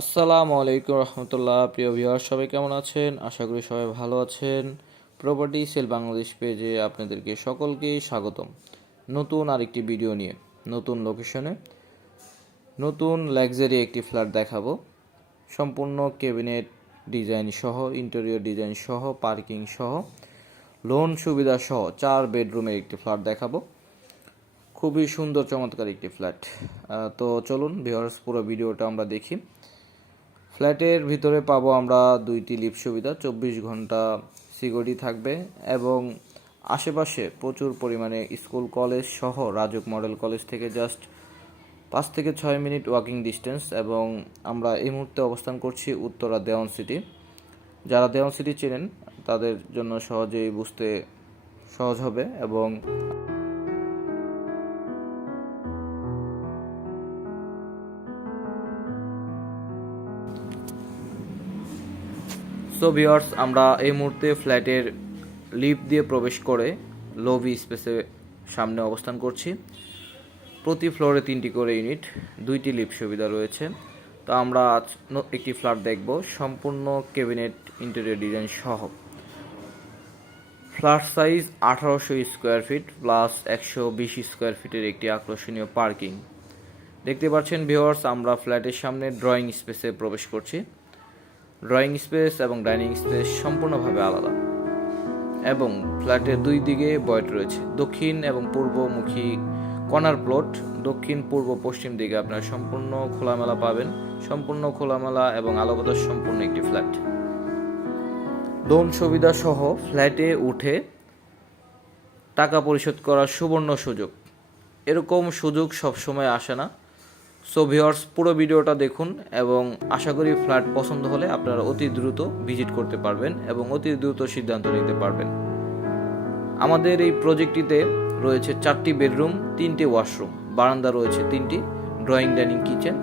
আসসালামু আলাইকুম রহমতুল্লাহ। প্রিয় ভিউয়ার, সবাই কেমন আছেন? আশা করি সবাই ভালো আছেন। প্রপার্টি সেল বাংলাদেশ পেজে আপনাদেরকে সকলকেই স্বাগতম। নতুন আরেকটি ভিডিও নিয়ে নতুন লোকেশনে নতুন লাক্সারি একটি ফ্ল্যাট দেখাবো। সম্পূর্ণ ক্যাবিনেট ডিজাইন সহ, ইন্টেরিয়র ডিজাইন সহ, পার্কিং সহ, লোন সুবিধা সহ 4 বেডরুমের একটি ফ্ল্যাট দেখাবো। খুবই সুন্দর চমৎকার একটি ফ্ল্যাট। তো চলুন ভিউয়ার্স, পুরো ভিডিওটা আমরা দেখি। ফ্ল্যাটের ভিতরে পাবো আমরা 2টি লিফট সুবিধা, 24 ঘন্টা সিকিউরিটি থাকবে এবং আশেপাশে প্রচুর পরিমাণে স্কুল কলেজ সহ রাজুক মডেল কলেজ থেকে জাস্ট 5 থেকে 6 মিনিট ওয়াকিং ডিস্টেন্স। এবং আমরা এই মুহূর্তে অবস্থান করছি উত্তরা দেওয়ান সিটি। যারা দেওয়ান সিটি চেনেন তাদের জন্য সহজেই বুঝতে সহজ হবে। এবং সো ভিউয়ার্স, আমরা এই মুহূর্তে ফ্ল্যাটের লিফট দিয়ে প্রবেশ করে লবি স্পেসে সামনে অবস্থান করছি। প্রতি ফ্লোরে 3টি করে ইউনিট, 2টি লিফট সুবিধা রয়েছে। তো আমরা আজ একটি ফ্ল্যাট দেখব সম্পূর্ণ ক্যাবিনেট ইন্টেরিয়র ডিজাইন সহ। Flat size 1800 square feet plus 120 square ফিটের একটি আকর্ষণীয় পার্কিং। দেখতে পাচ্ছেন ভিউয়ার্স, আমরা ফ্ল্যাটের সামনে ড্রয়িং স্পেসে প্রবেশ করছি। ড্রয়িং স্পেস এবং ডাইনিং স্পেস সম্পূর্ণভাবে আলাদা এবং ফ্ল্যাটের দুই দিকে ভয়েড রয়েছে। দক্ষিণ এবং পূর্বমুখী কর্নার প্লট, দক্ষিণ পূর্ব পশ্চিম দিকে আপনারা সম্পূর্ণ খোলামেলা পাবেন। সম্পূর্ণ খোলামেলা এবং আলো বাতাস সম্পূর্ণ একটি ফ্ল্যাট। লোন সুবিধা সহ ফ্ল্যাটে উঠে টাকা পরিশোধ করার সুবর্ণ সুযোগ। এরকম সুযোগ সবসময় আসে না। সো ভিউয়ার্স, পুরো ভিডিওটা দেখুন এবং আশা করি ফ্ল্যাট পছন্দ হলে আপনারা অতি দ্রুত ভিজিট করতে পারবেন এবং অতি দ্রুত সিদ্ধান্ত নিতে পারবেন। আমাদের এই প্রজেক্টটিতে রয়েছে 4টি বেডরুম, 3টি ওয়াশরুম, বারান্দা রয়েছে 3টি, ড্রয়িং ডাইনিং কিচেন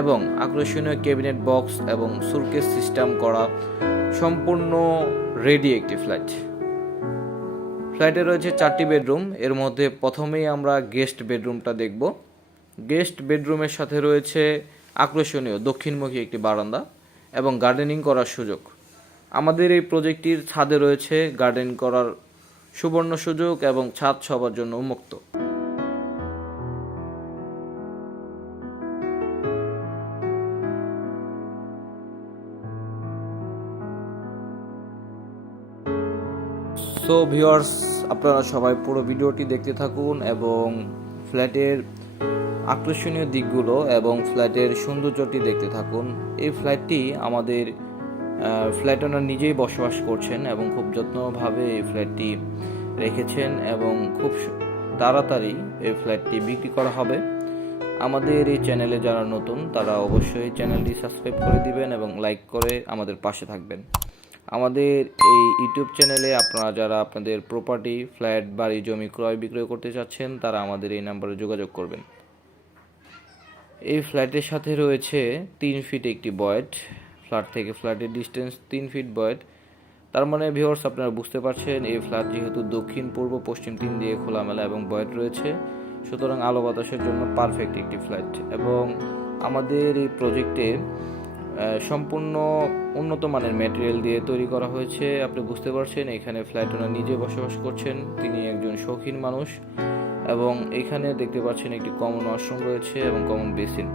এবং আকর্ষণীয় ক্যাবিনেট বক্স এবং সুটকেস সিস্টেম করা সম্পূর্ণ রেডি একটি ফ্ল্যাট। ফ্ল্যাটে রয়েছে 4টি বেডরুম। এর মধ্যে প্রথমেই আমরা গেস্ট বেডরুমটা দেখব। গেস্ট বেডরুমের সাথে রয়েছে আকর্ষণীয় দক্ষিণমুখী একটি বারান্দা এবং গার্ডেনিং করার সুযোগ। আমাদের এই প্রজেক্টটির ছাদে রয়েছে গার্ডেনিং করার সুবর্ণ সুযোগ এবং ছাদ সবার জন্য উন্মুক্ত। সো ভিউয়ার্স, আপনারা সবাই পুরো ভিডিওটি দেখতে থাকুন এবং ফ্ল্যাটের আকর্ষণীয় দিকগুলো এবং ফ্ল্যাটের সৌন্দর্যটি দেখতে থাকুন। এই ফ্ল্যাটটি আমাদের ফ্ল্যাট ওনার নিজেই বসবাস করছেন এবং খুব যত্নভাবে এই ফ্ল্যাটটি রেখেছেন এবং খুব তাড়াতাড়ি এই ফ্ল্যাটটি বিক্রি করা হবে। আমাদের এই চ্যানেলে যারা নতুন তারা অবশ্যই চ্যানেলটি সাবস্ক্রাইব করে দিবেন এবং লাইক করে আমাদের পাশে থাকবেন। আমাদের এই ইউটিউব চ্যানেলে আপনারা যারা আপনাদের প্রপার্টি, ফ্ল্যাট, বাড়ি, জমি ক্রয় বিক্রয় করতে চাচ্ছেন তারা আমাদের এই নাম্বারে যোগাযোগ করবেন। এই ফ্ল্যাটের সাথে রয়েছে 3 ফিট একটি ভয়েড। ফ্ল্যাট থেকে ফ্ল্যাটের ডিস্টেন্স 3 ফিট ভয়েড। তার মানে ভিউয়ার্স, আপনারা বুঝতে পারছেন এই ফ্ল্যাট যেহেতু দক্ষিণ পূর্ব পশ্চিম 3 দিয়ে খোলামেলা এবং ভয়েড রয়েছে, সুতরাং আলো বাতাসের জন্য পারফেক্ট একটি ফ্ল্যাট। এবং আমাদের এই প্রজেক্টে সম্পূর্ণ উন্নত মানের ম্যাটেরিয়াল দিয়ে তৈরি করা হয়েছে। আপনি বুঝতে পারছেন এখানে ফ্ল্যাট ওনার নিজে বসবাস করছেন, তিনি একজন শৌখিন মানুষ। এবং এখানে দেখতে পাচ্ছেন একটি কমন ওয়াশরুম রয়েছে এবং কমন বেসিন।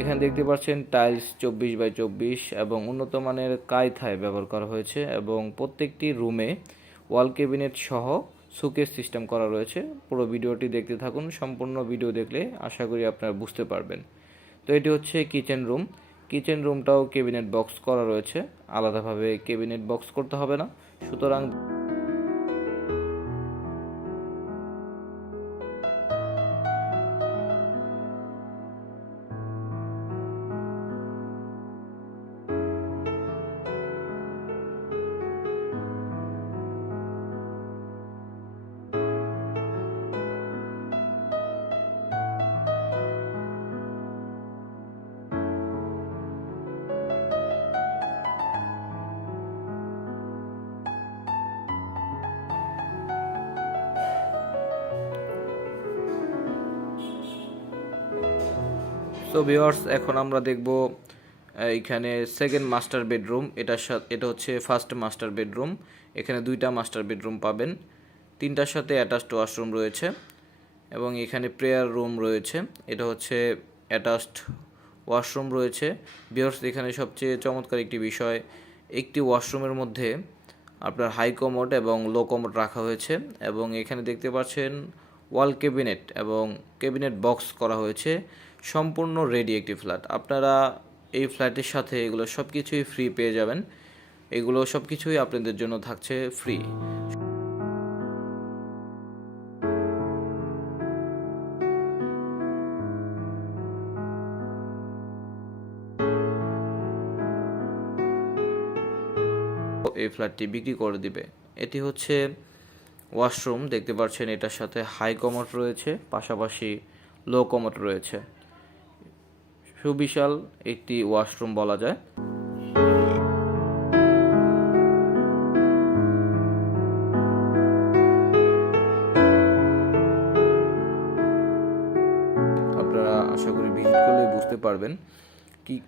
এখানে দেখতে পাচ্ছেন টাইলস 24x24 এবং উন্নত মানের কাইথায় ব্যবহার করা হয়েছে এবং প্রত্যেকটি রুমে ওয়াল ক্যাবিনেট সহ সুকেস সিস্টেম করা রয়েছে। পুরো ভিডিওটি দেখতে থাকুন। সম্পূর্ণ ভিডিও দেখলে আশা করি আপনারা বুঝতে পারবেন। তো এটি হচ্ছে কিচেন রুম। কিচেন রুমটাও ক্যাবিনেট বক্স করা রয়েছে, আলাদাভাবে ক্যাবিনেট বক্স করতে হবে না। সুতরাং তো ভিউয়ার্স, এখন আমরা দেখব এইখানে সেকেন্ড মাস্টার বেডরুম, এটা হচ্ছে ফার্স্ট মাস্টার বেডরুম। এখানে 2টা মাস্টার বেডরুম পাবেন, 3টার সাথে অ্যাটাচড ওয়াশরুম রয়েছে এবং এখানে প্রেয়ার রুম রয়েছে। এটা হচ্ছে অ্যাটাচড ওয়াশরুম রয়েছে। ভিউয়ার্স, এখানে সবচেয়ে চমৎকার একটি বিষয়, একটি ওয়াশরুমের মধ্যে আপনার হাই কমোড এবং লো কমোড রাখা হয়েছে এবং এখানে দেখতে পাচ্ছেন ওয়াল ক্যাবিনেট এবং ক্যাবিনেট বক্স করা হয়েছে। সম্পূর্ণ রেডি একটি ফ্ল্যাট। আপনারা এই ফ্ল্যাটের সাথে এগুলো সব কিছুই ফ্রি পেয়ে যাবেন। এগুলো সব কিছুই আপনাদের জন্য থাকছে ফ্রি। এই ফ্ল্যাটটি বিক্রি করে দিবে। এটি হচ্ছে ওয়াশরুম, দেখতে পাচ্ছেন এটার সাথে হাই কমোড রয়েছে, পাশাপাশি লো কমোড রয়েছে। সুবিশাল একটি ওয়াশরুম বলা যায়। আপনারা আশা করি ভিজিট করলে বুঝতে পারবেন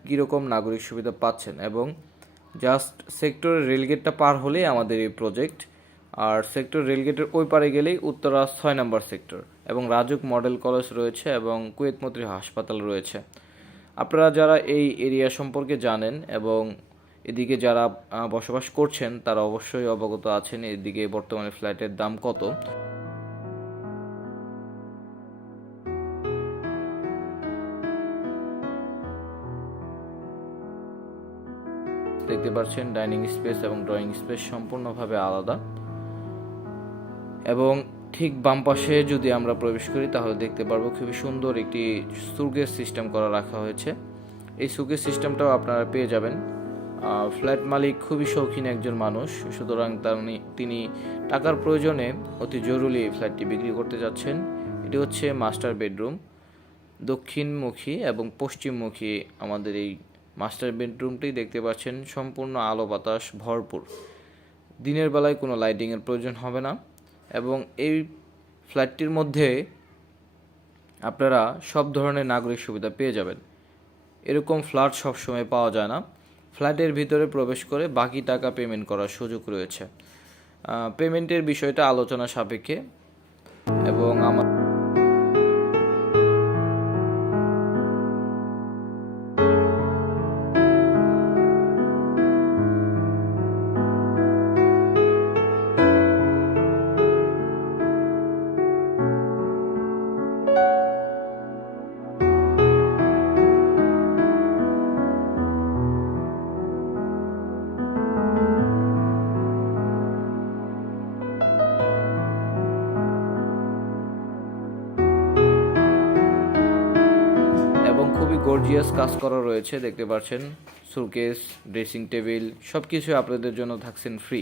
কীরকম নাগরিক সুবিধা পাচ্ছেন। এবং জাস্ট সেক্টরের রেলগেটটা পার হলেই আমাদের এই প্রজেক্ট, আর সেক্টর রেলগেটের ওই পারে গেলেই উত্তরা 6 নম্বর সেক্টর এবং রাজুক মডেল কলেজ রয়েছে এবং কুয়েত মৈত্রী হাসপাতাল রয়েছে। আপনারা যারা এই এরিয়া সম্পর্কে জানেন এবং এদিকে যারা বসবাস করছেন তারা অবশ্যই অবগত আছেন এদিকে বর্তমানে ফ্ল্যাটের দাম কত। দেখতে পাচ্ছেন ডাইনিং স্পেস এবং ড্রয়িং স্পেস সম্পূর্ণভাবে আলাদা। এবং ঠিক বাম পাশে যদি আমরা প্রবেশ করি তাহলে দেখতে পারবো খুবই সুন্দর একটি সুকেস সিস্টেম করা রাখা হয়েছে। এই সুকেস সিস্টেমটাও আপনারা পেয়ে যাবেন। ফ্ল্যাট মালিক খুবই শৌখিন একজন মানুষ, সুতরাং তিনি টাকার প্রয়োজনে অতি জরুরি এই ফ্ল্যাটটি বিক্রি করতে যাচ্ছেন। এটি হচ্ছে মাস্টার বেডরুম। দক্ষিণমুখী এবং পশ্চিমমুখী আমাদের এই মাস্টার বেডরুমটি দেখতে পাচ্ছেন সম্পূর্ণ আলো বাতাস ভরপুর। দিনের বেলায় কোনো লাইটিংয়ের প্রয়োজন হবে না এবং এই ফ্ল্যাটটির মধ্যে আপনারা সব ধরনের নাগরিক সুবিধা পেয়ে যাবেন। এরকম ফ্ল্যাট সবসময় পাওয়া যায় না। ফ্ল্যাটের ভিতরে প্রবেশ করে বাকি টাকা পেমেন্ট করার সুযোগ রয়েছে। পেমেন্টের বিষয়টা আলোচনা সাপেক্ষে এবং খুবই গর্জিয়াস কাজ করা রয়েছে। দেখতে পাচ্ছেন সুটকেস, ড্রেসিং টেবিল সবকিছু আপনাদের জন্য থাকছেন ফ্রি।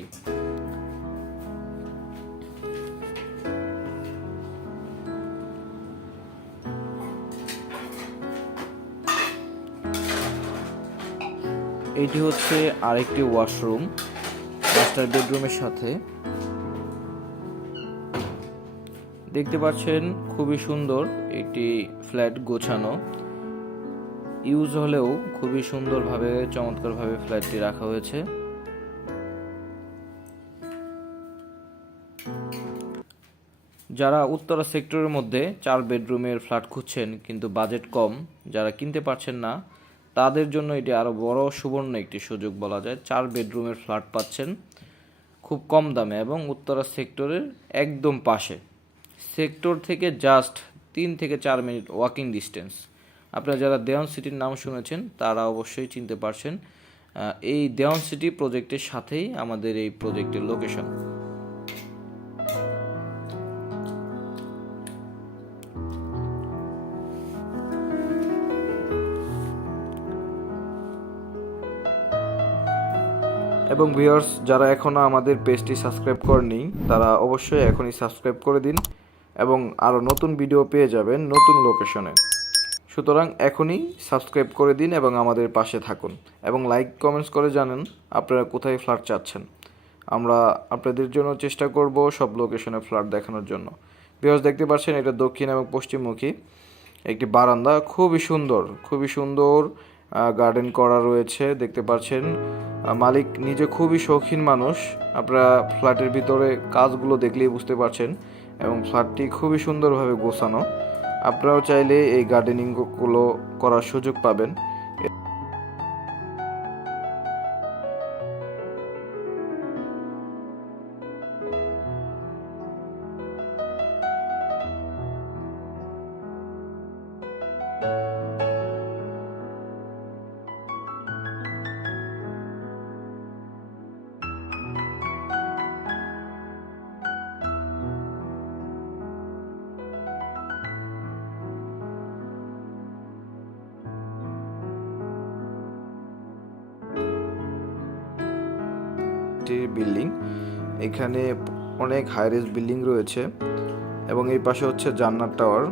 এটি হচ্ছে আরেকটি ওয়াশরুম মাস্টার বেডরুমের সাথে। দেখতে পাচ্ছেন খুবই সুন্দর একটি ফ্ল্যাট, গোছানো, ইউজ হলেও খুবই সুন্দরভাবে চমৎকারভাবে ফ্ল্যাটটি রাখা হয়েছে। যারা উত্তরা সেক্টরের মধ্যে 4 বেডরুমের ফ্ল্যাট খুঁজছেন কিন্তু বাজেট কম, যারা কিনতে পারছেন না, তাদের জন্য এটি আরও বড় সুবর্ণ একটি সুযোগ বলা যায়। 4 বেডরুমের ফ্ল্যাট পাচ্ছেন খুব কম দামে এবং উত্তরা সেক্টরের একদম পাশে। সেক্টর থেকে জাস্ট 3 থেকে 4 মিনিট ওয়াকিং ডিস্টেন্স। আপনারা যারা দেওয়ান সিটির নাম শুনেছেন তারা অবশ্যই চিনতে পারছেন। এই দেওয়ান সিটি প্রজেক্টের সাথেই আমাদের এই প্রজেক্টের লোকেশন। এবং ভিউয়ার্স, যারা এখনও আমাদের পেজটি সাবস্ক্রাইব করেনি তারা অবশ্যই এখনই সাবস্ক্রাইব করে দিন এবং আরও নতুন ভিডিও পেয়ে যাবেন নতুন লোকেশনে। সুতরাং এখনই সাবস্ক্রাইব করে দিন এবং আমাদের পাশে থাকুন এবং লাইক কমেন্টস করে জানান আপনারা কোথায় ফ্ল্যাট চাচ্ছেন। আমরা আপনাদের জন্য চেষ্টা করব সব লোকেশনে ফ্ল্যাট দেখানোর জন্য। ভিউয়ার্স, দেখতে পাচ্ছেন এটা দক্ষিণ এবং পশ্চিমমুখী একটি বারান্দা, খুবই সুন্দর গার্ডেন করা রয়েছে দেখতে পাচ্ছেন। মালিক নিজে খুবই শৌখিন মানুষ। আপনারা ফ্ল্যাটের ভিতরে কাজগুলো দেখলেই বুঝতে পারছেন এবং ফ্ল্যাটটি খুবই সুন্দরভাবে গোছানো। আপনারাও চাইলে এই গার্ডেনিংগুলো করার সুযোগ পাবেন। বিল্ডিং, এখানে অনেক হাইরেজ বিল্ডিং রয়েছে এবং এই পাশে হচ্ছে জান্নাত টাওয়ার।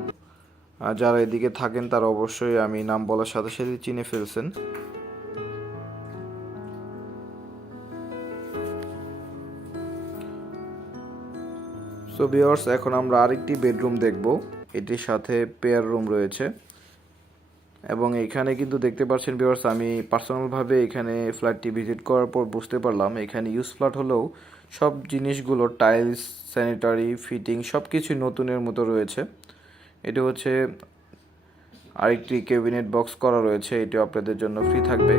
যারা এদিকে থাকেন তারা অবশ্যই আমি নাম বলার সাথে সাথে চিনে ফেলছেন। সো ভিউয়ার্স, এখন আমরা আরেকটি বেডরুম দেখব। এটির সাথে পেয়ার রুম রয়েছে এবং এখানে কিন্তু দেখতে পাচ্ছেন ভিউয়ার্স, আমি পার্সোনালভাবে এখানে ফ্ল্যাটটি ভিজিট করার পর বুঝতে পারলাম এখানে ইউজ ফ্ল্যাট হলেও সব জিনিসগুলো টাইলস, স্যানিটারি ফিটিং সব কিছু নতুনের মতো রয়েছে। এটি হচ্ছে আরেকটি ক্যাবিনেট বক্স করা রয়েছে, এটি আপনাদের জন্য ফ্রি থাকবে।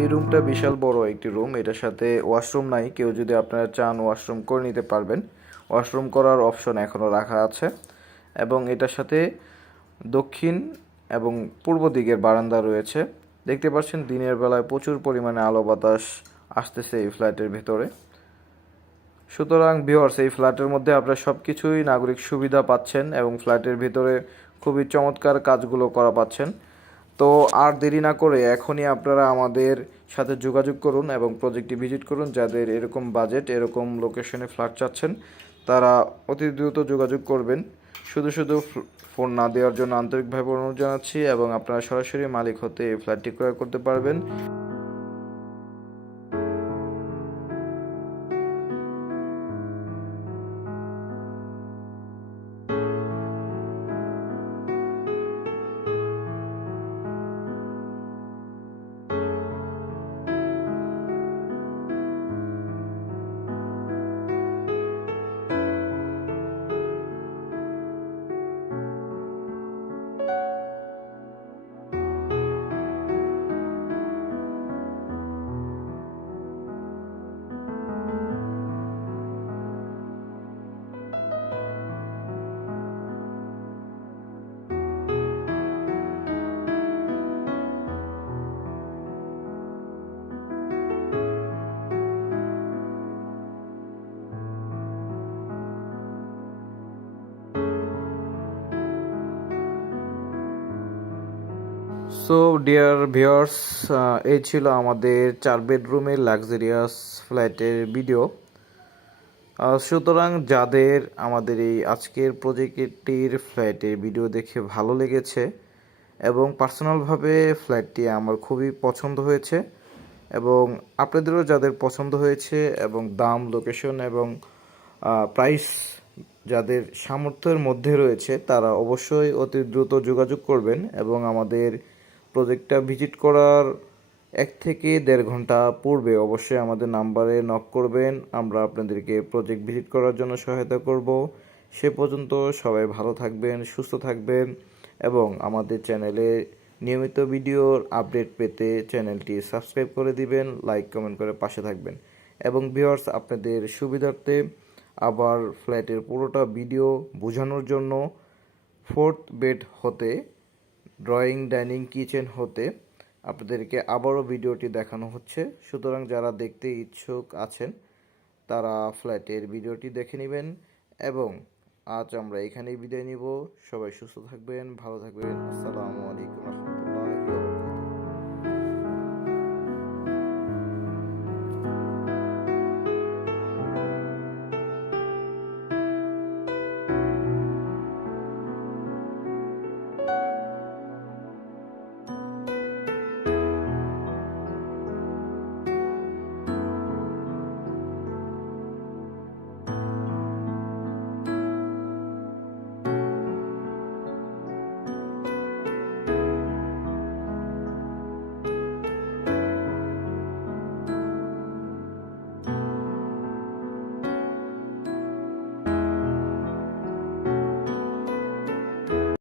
এই রুমটা বিশাল বড় একটি রুম, এটার সাথে ওয়াশরুম নাই। কেউ যদি আপনারা চান ওয়াশরুম করে নিতে পারবেন, ওয়াশরুম করার অপশন এখনও রাখা আছে। এবং এটার সাথে দক্ষিণ এবং পূর্ব দিকের বারান্দা রয়েছে। দেখতে পাচ্ছেন দিনের বেলায় প্রচুর পরিমাণে আলো বাতাস আসতেছে এই ফ্ল্যাটের ভেতরে। সুতরাং ভিউয়ার্স, এই ফ্ল্যাটের মধ্যে আপনারা সব কিছুই নাগরিক সুবিধা পাচ্ছেন এবং ফ্ল্যাটের ভিতরে খুবই চমৎকার কাজগুলো করা পাচ্ছেন। তো আর দেরি না করে এখনই আপনারা আমাদের সাথে যোগাযোগ করুন এবং প্রজেক্টটি ভিজিট করুন। যাদের এরকম বাজেট, এরকম লোকেশনে ফ্ল্যাট চাচ্ছেন, তারা অতি দ্রুত যোগাযোগ করবেন। শুধু শুধু ফোন না দেওয়ার জন্য আন্তরিকভাবে অনুরোধ জানাচ্ছি এবং আপনারা সরাসরি মালিক হতে এই ফ্ল্যাটটি ক্রয় করতে পারবেন। সো ডিয়ার ভিউয়ার্স, এই ছিল আমাদের 4 বেডরুমের লাক্সারিয়াস ফ্ল্যাটের ভিডিও। সুতরাং যাদের আমাদের এই আজকের প্রজেক্টটির ফ্ল্যাটের ভিডিও দেখে ভালো লেগেছে এবং পার্সোনালভাবে ফ্ল্যাটটি আমার খুবই পছন্দ হয়েছে এবং আপনাদেরও যাদের পছন্দ হয়েছে এবং দাম, লোকেশন এবং প্রাইস যাদের সামর্থ্যের মধ্যে রয়েছে, তারা অবশ্যই অতি দ্রুত যোগাযোগ করবেন এবং আমাদের প্রজেক্টটা ভিজিট করার 1 থেকে 1.5 ঘন্টা পূর্বে অবশ্যই আমাদের নাম্বারে নক করবেন। আমরা আপনাদেরকে প্রজেক্ট ভিজিট করার জন্য সহায়তা করব। সে পর্যন্ত সবাই ভালো থাকবেন, সুস্থ থাকবেন এবং আমাদের চ্যানেলে নিয়মিত ভিডিওর আপডেট পেতে চ্যানেলটি সাবস্ক্রাইব করে দিবেন, লাইক কমেন্ট করে পাশে থাকবেন। এবং ভিউয়ার্স, আপনাদের সুবিধার্থে আবার ফ্ল্যাটের পুরোটা ভিডিও বোঝানোর জন্য 4th বেড হতে ড্রয়িং, ডাইনিং, কিচেন হতে আপনাদেরকে আবারও ভিডিওটি দেখানো হচ্ছে। সুতরাং যারা দেখতে ইচ্ছুক আছেন তারা ফ্ল্যাটের ভিডিওটি দেখে নেবেন এবং আজ আমরা এখানেই বিদায় নিব। সবাই সুস্থ থাকবেন, ভালো থাকবেন। আসসালামু আলাইকুম রহমতুল্লাহ।